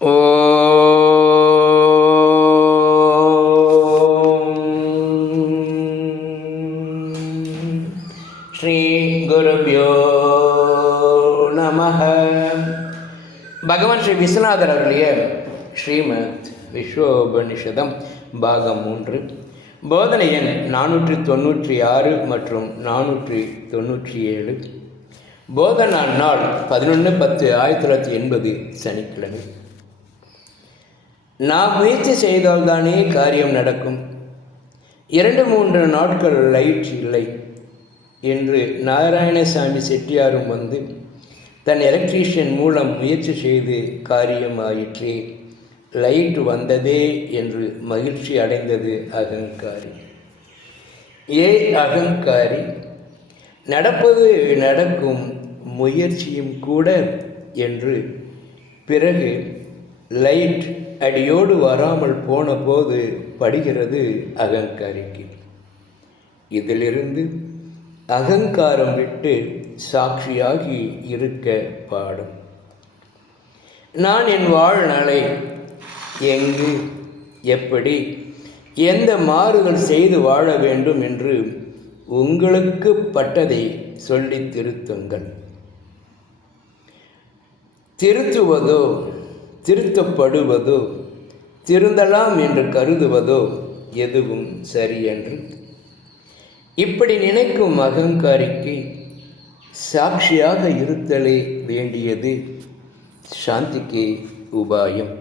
ஸ்ரீ குருப்யோ நமஹ. பகவான் ஸ்ரீ விஸ்வநாதர் அவருடைய ஸ்ரீமத் விஸ்வோபனிஷதம் பாகம் 3 போதனை எண் 496 மற்றும் 497. போதனா நாள் 11/10/1980 சனிக்கிழமை. நாம் முயற்சி செய்தால்தானே காரியம் நடக்கும். 2-3 நாட்கள் லைட் இல்லை என்று நாராயணசாமி செட்டியாரும் வந்து தன் எலக்ட்ரீஷியன் மூலம் முயற்சி செய்து காரியமாயிற்றே. லைட் வந்ததே என்று மகிழ்ச்சி அடைந்தது அகங்காரி. அகங்காரி, நடப்பது நடக்கும், முயற்சியும் கூட என்று. பிறகு லைட் அடியோடு வராமல் போன போது படுகிறது அகங்காரிக்கு. இதிலிருந்து அகங்காரம் விட்டு சாட்சியாகி இருக்க பாடும். நான் என் வாழ்நாளை எங்கு, எப்படி, எந்த மாறுதல் செய்து வாழ வேண்டும் என்று உங்களுக்கு பட்டதை சொல்லி திருத்துங்கள். திருத்துவதோ திருத்தப்படுவதோ திருந்தலாம் என்று கருதுவதோ எதுவும் சரியன்று. இப்படி நினைக்கும் அகங்காரிக்கு சாட்சியாக இருத்தலே வேண்டியது சாந்திக்கு உபாயம்.